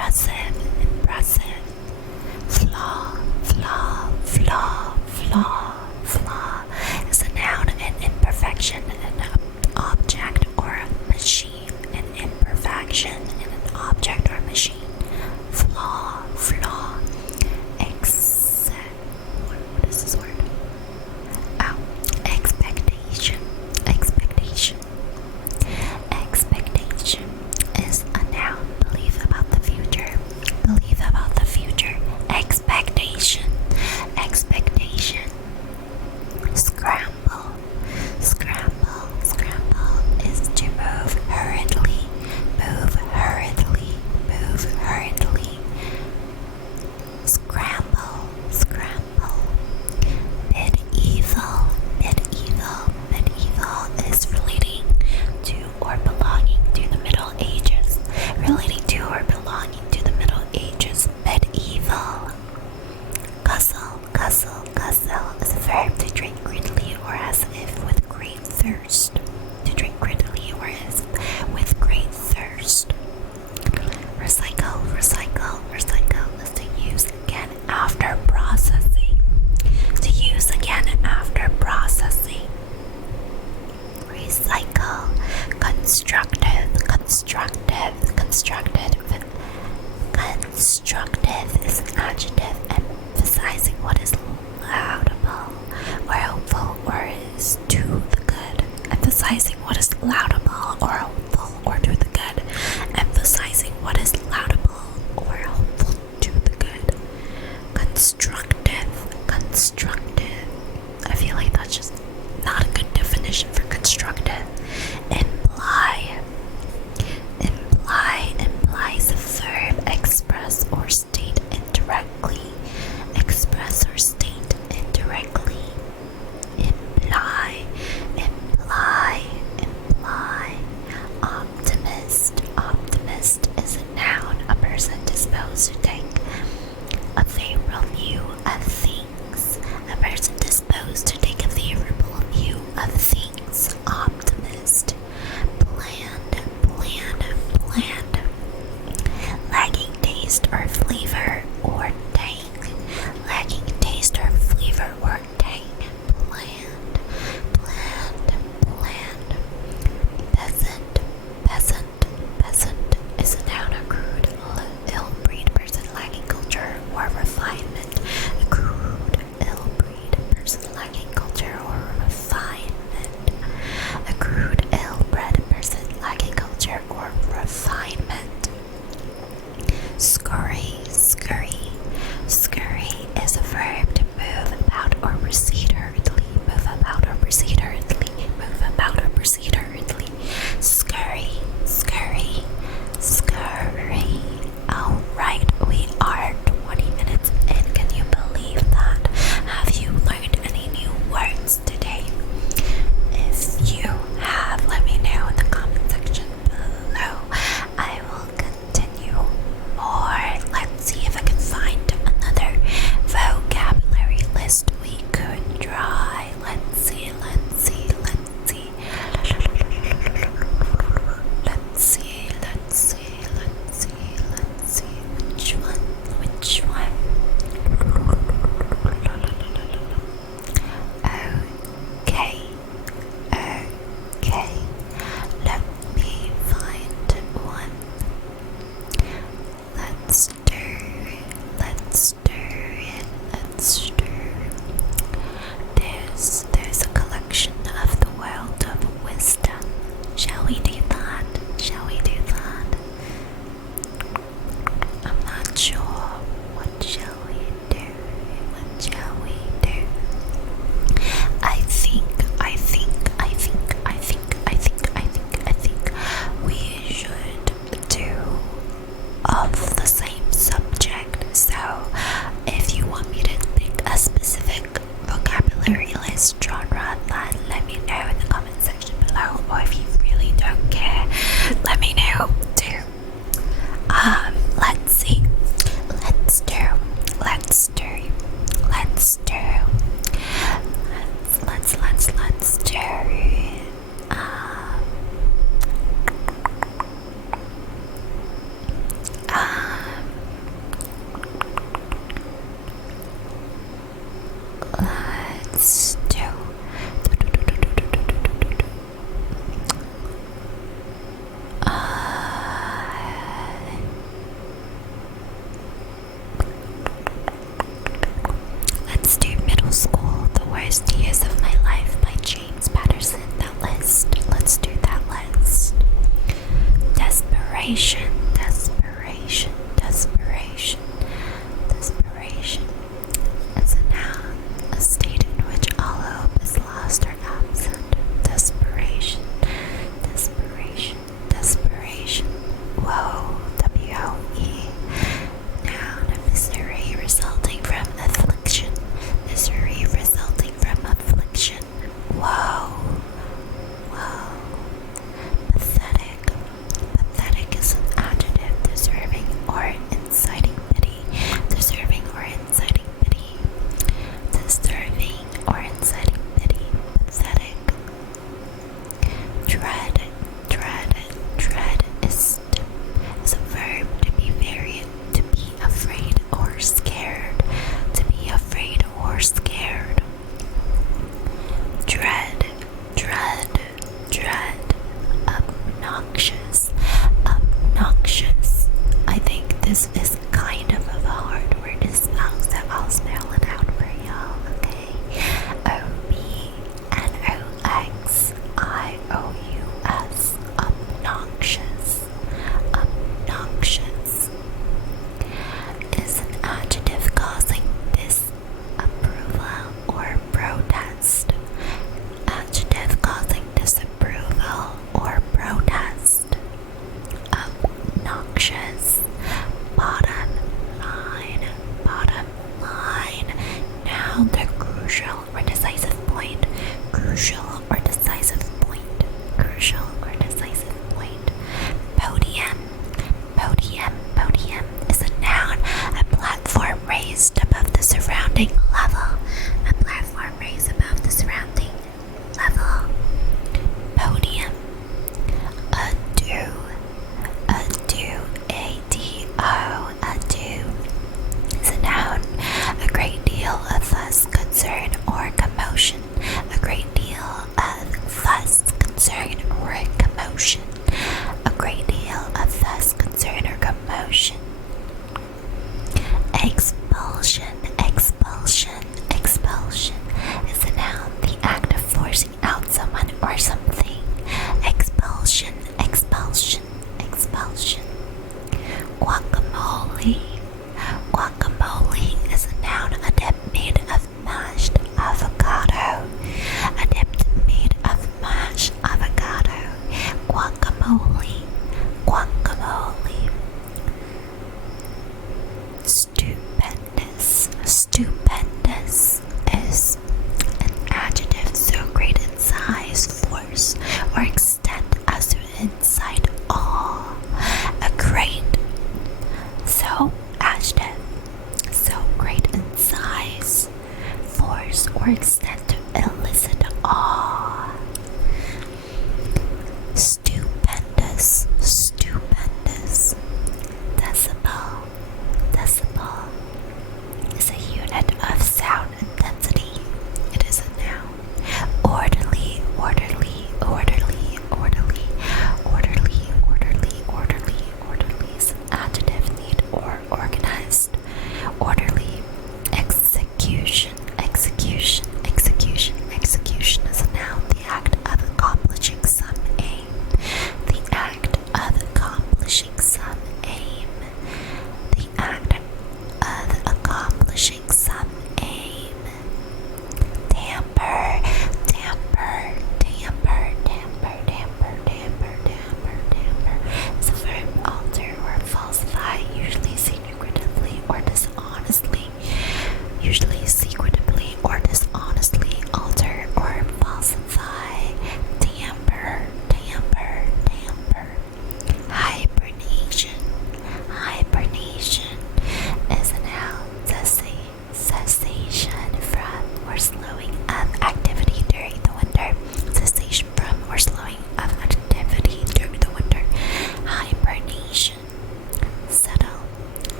impressive, impressive. Flaw, flaw, flaw, flaw, flaw is a noun, an imperfection, an object or a machine. An imperfection in an object or machine. Flaw, flaw. What is this word? Oh, expectation, expectation. Expectation is a noun. Belief about the future. Belief about the future. Expectation. Expectation. Scramble. Scramble. Scramble is to move hurriedly. Move hurriedly. Move hurriedly. Scramble. Scramble. Medieval. Medieval. Medieval is relating to or belonging to the Middle Ages. Relating to or belonging to the Middle Ages. Medieval. Guzzle, guzzle, guzzle is a verb to drink greedily or as if with great thirst. To drink greedily or as with great thirst. Recycle, recycle, recycle is to use again after processing. To use again after processing. Recycle. Constructive, constructive, constructive. Constructive is an adjective emphasizing what is laudable or helpful or is to the good. Emphasizing what is laudable or helpful or to the good. Emphasizing what is laudable or helpful to the good. Constructive, constructive. I feel like that's just not a good definition for constructive. Imply. Imply implies a verb express or state indirectly. Express or state indirectly. Imply. Imply. Imply. Optimist. Optimist is a noun, a person disposed to take a favorable view of things. A person disposed to take a favorable view of things. Optimist. Bland, bland, bland. Lacking taste or flavor or tang. Lacking taste or flavor or tang. Bland, bland, bland. Peasant, peasant, peasant is a noun, a crude, ill-breed person lacking culture or refinement. A crude, ill-breed person lacking culture or refinement. A crude, ill-bred person lacking culture or refinement. Scurry, scurry. Scurry is a verb to move about or proceed hurriedly. Move about or proceed hurriedly. Move about or proceed hurriedly. Scurry, scurry, scurry. Alright, we are 20 minutes in. Can you believe that? Have you learned any new words today? If you have, let me know in the comment section below. I will continue more. Let's see if I can find another vocabulary list we could try. Let's see, let's see, let's see. Let's see, let's see, let's see, let's see. Which one? Which one? Okay. Okay. Let me find one. Let's stir it. Let's stir it. Let's stir. There's a collection of the world of wisdom. Shall we do that? Shall we do that? I'm not sure. What shall we do? What shall we do? I think we should do of the same subject. So if you want me to pick a specific vocabulary list genre, then let me know in the comment section below. Or if you really don't care, let me know too. Let's see. Let's do. Let's do. Let's do. Let's do. desperation, desperation, desperation, desperation. It's a noun, a state in which all hope is lost or absent. Desperation, desperation, desperation. Woe, W-O-E. Noun, misery resulting from affliction. Misery resulting from affliction. Woe, woe. Pathetic. Pathetic is an adjective deserving or inciting pity. Deserving or inciting pity. Deserving or inciting pity. Pathetic. Dread. Dread. Dread is a verb to be very, to be afraid or scared. To be afraid or scared. Dread. Dread. Dread. Obnoxious. Obnoxious. I think this is kind of a hard word to spell, so I'll spell it out for y'all, okay? O-B-N-O-X-I-O-U-S. Obnoxious. Obnoxious is an adjective causing disapproval or protest. Adjective causing disapproval or protest. Obnoxious. Bottom line. Bottom line. Now the crucial or decisive point. Crucial or decisive point. Crucial or decisive point. Podium. Podium. Podium is a noun. A platform raised above the surrounding level. A platform raised above the surrounding level. Podium. Ado. Ado. A-D-O. Ado is a noun. A great deal of fuss, concern, or commotion. A great deal of fuss, concern, or commotion. A great deal of fuss, concern, or commotion. Expulsion. Expulsion. Expulsion is a noun. The act of forcing out someone or something. Expulsion. Expulsion. Expulsion. Guacamole. Guacamole is a noun. A dip made of mashed avocado. A dip made of mashed avocado. Guacamole. Guacamole. Stupendous. Stupendous is an adjective so great in size, force, or extent as to incite awe. A great. So, adjective. So great in size, force, or extent to elicit awe. Stupendous. Stupendous. Decibel. Decibel is a unit of sound intensity. It is a noun. Orderly. Orderly. Orderly. Orderly. Orderly. Orderly. Orderly. Orderly is an adjective, neat or organized. Orderly. Execution. Execution. Execution. Execution is a noun. The act of accomplishing some aim. The act of accomplishing some aim. The act of accomplishing some aim. Damper. Damper. Damper. Damper. Damper. Damper. Damper. Damper is a verb alter or falsify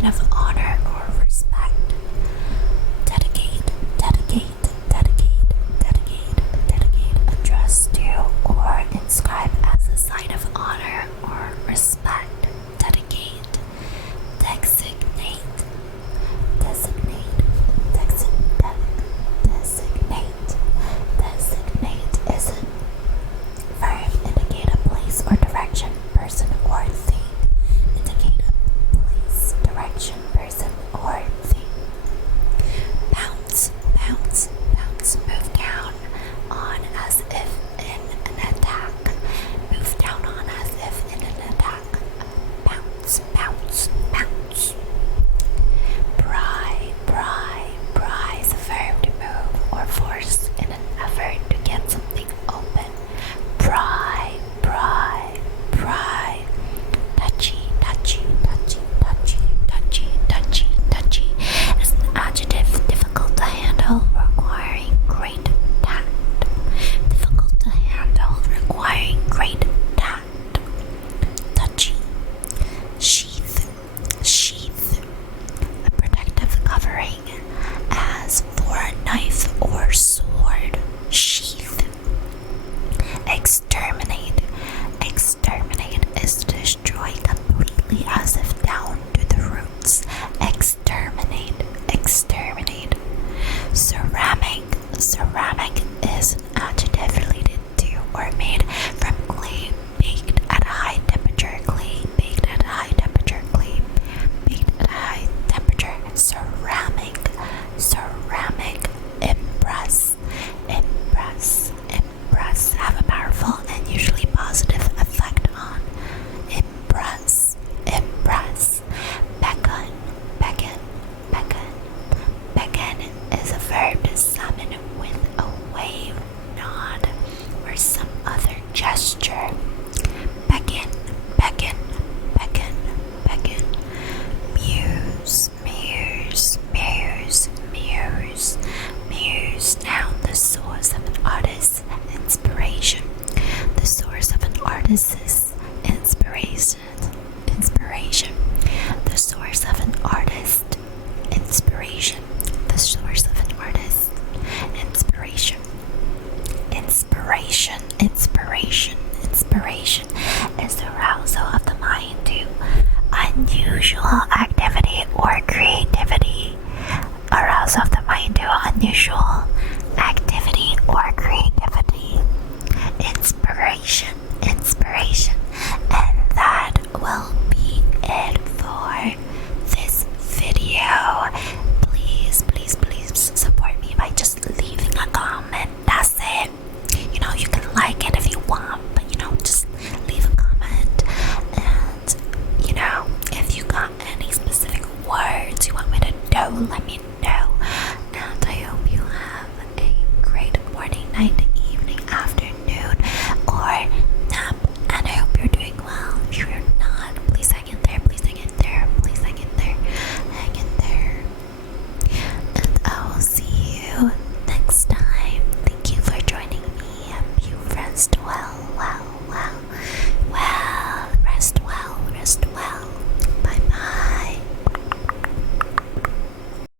sign of honor